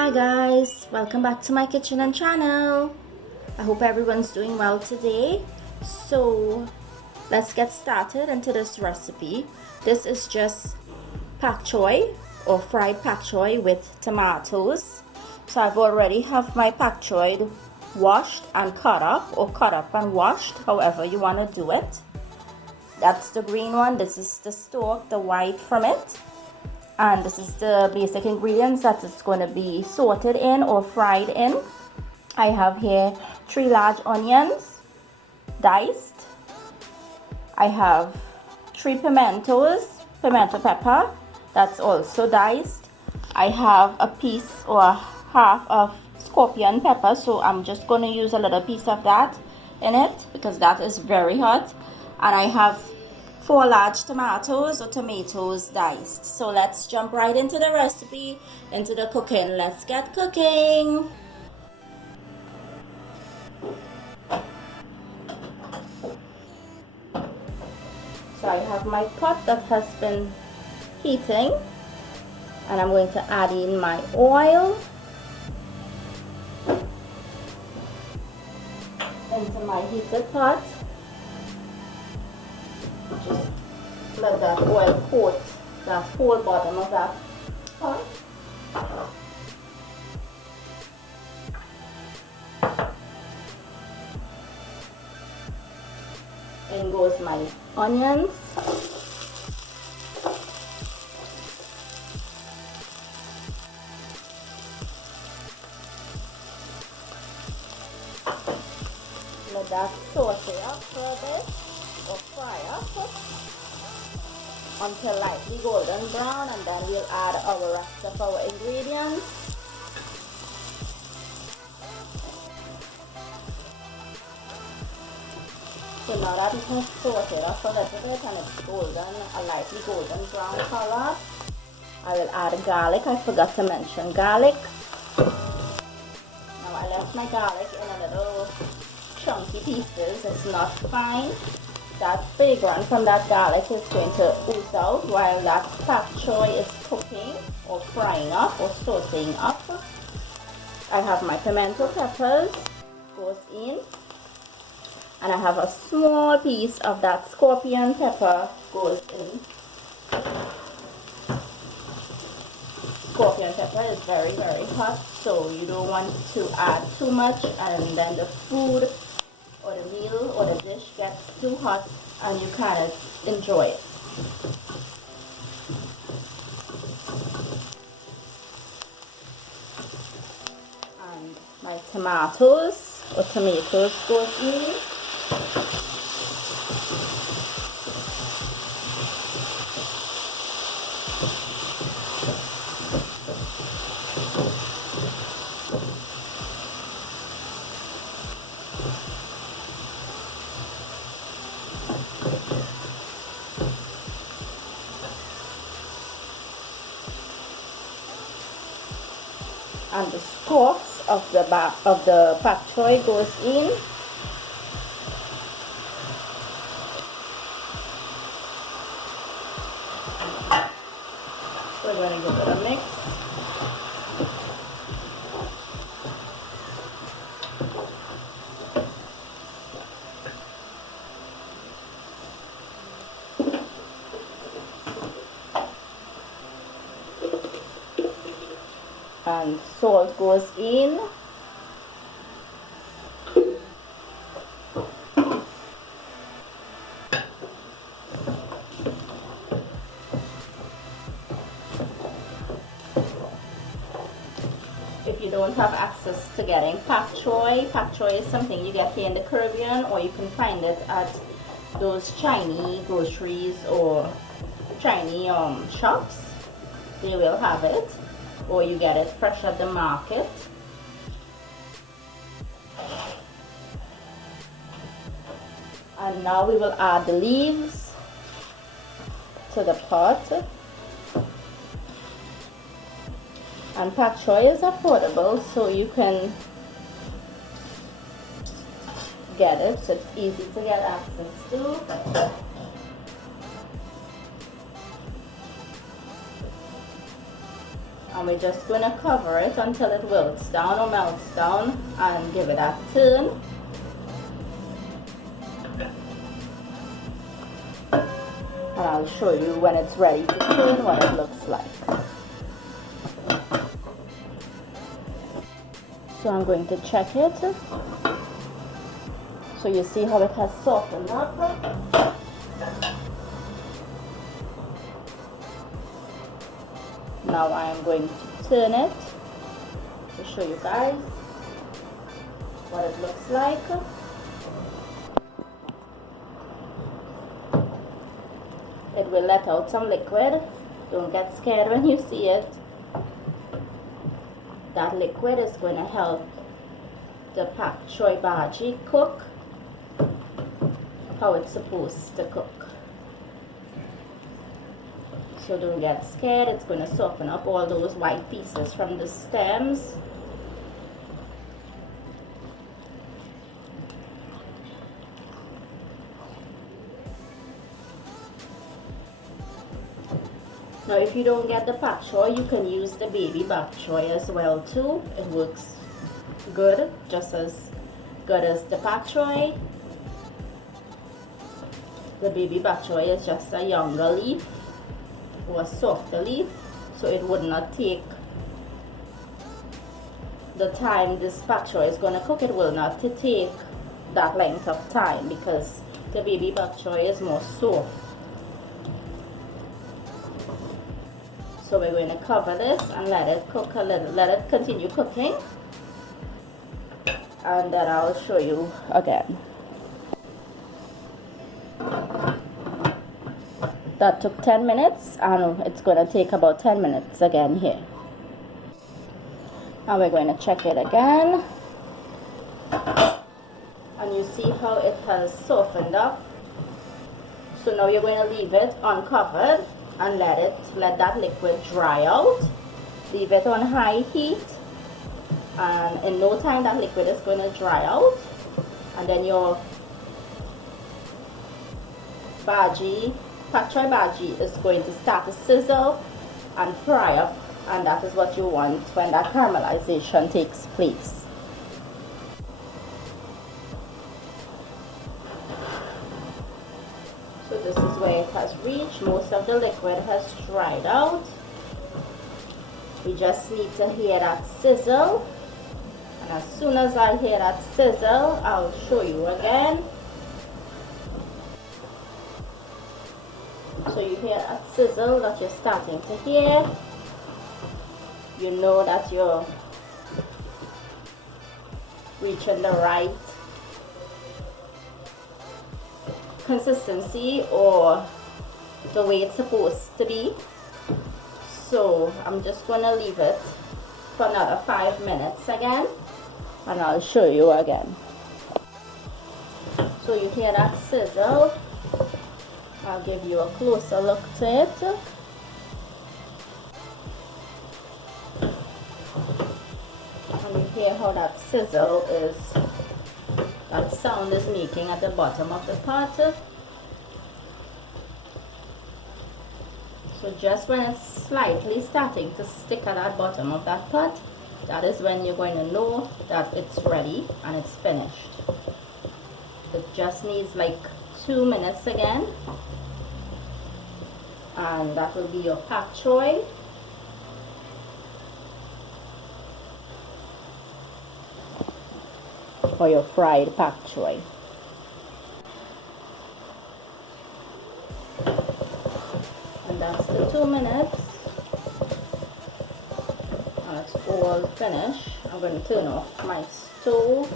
Hi guys, welcome back to my kitchen and channel. I hope everyone's doing well today. So let's get started into this recipe. This is just pak choy or fried pak choy with tomatoes. So I've already have my pak choy washed and cut up, or cut up and washed, however you want to do it. That's the green one. This is the stalk, the white from it. And this is the basic ingredients that it's going to be sauteed in or fried in. I have here 3 large onions, diced. I have 3 pimento pepper, that's also diced. I have a piece or half of scorpion pepper, so I'm just going to use a little piece of that in it because that is very hot. And I have 4 large tomatoes or tomatoes diced. So let's jump right into the recipe, into the cooking. Let's get cooking. So I have my pot that has been heating, and I'm going to add in my oil into my heated pot. Just let that oil coat that whole bottom of that pot. In goes my onions. Let that saute up for a bit, or fry up until lightly golden brown, and then we'll add our rest of our ingredients. So now that it has sauteed up a little bit and it's golden, a lightly golden brown color, I will add garlic. I forgot to mention garlic. Now I left my garlic in a little chunky pieces. It's not fine. That fragrance from that garlic is going to ooze out while that pak choy is cooking or frying up or sauteing up. I have my pimento peppers goes in, and I have a small piece of that scorpion pepper goes in. Scorpion pepper is very hot, so you don't want to add too much, and then the food or the meal or the dish gets too hot and you cannot enjoy it. And my tomatoes or tomatoes goes in. And the stalks of the pak choy goes in. We're going to give it a mix. And salt goes in. If you don't have access to getting pak choy is something you get here in the Caribbean, or you can find it at those Chinese groceries or Chinese shops. They will have it, or you get it fresh at the market. And now we will add the leaves to the pot. And pak choy is affordable, so you can get it. So it's easy to get access to. And we're just going to cover it until it wilts down or melts down and give it a turn. And I'll show you when it's ready to turn what it looks like. So I'm going to check it. So you see how it has softened up. Now I'm going to turn it to show you guys what it looks like. It will let out some liquid. Don't get scared when you see it. That liquid is going to help the pak choy bhaji cook how it's supposed to cook. So don't get scared. It's going to soften up all those white pieces from the stems. Now if you don't get the pak choy, you can use the baby bok choy as well too. It works good, just as good as the pak choy. The baby bok choy is just a younger leaf or a softer leaf, so it would not take the time this pak choy is going to cook. It will not take that length of time because the baby bok choy is more soft. So we're going to cover this and let it cook a little, let it continue cooking, and then I'll show you again. That took 10 minutes and it's going to take about 10 minutes again here. Now we're going to check it again, and you see how it has softened up. So now you're going to leave it uncovered and let that liquid dry out. Leave it on high heat, and in no time that liquid is going to dry out, and then your bhaji, pak choy bhaji, is going to start to sizzle and fry up, and that is what you want when that caramelization takes place. So this is where it has reached. Most of the liquid has dried out. We just need to hear that sizzle. And as soon as I hear that sizzle, I'll show you again. So you hear that sizzle that you're starting to hear. You know that you're reaching the right consistency or the way it's supposed to be. So I'm just going to leave it for another 5 minutes again, and I'll show you again. So you hear that sizzle. I'll give you a closer look to it. And you hear how that sizzle is, that sound is making at the bottom of the pot. So just when it's slightly starting to stick at that bottom of that pot, that is when you're going to know that it's ready and it's finished. It just needs like 2 minutes again, and that will be your pak choy. Or your fried pak choy. And that's the 2 minutes. And it's all finished. I'm going to turn off my stove.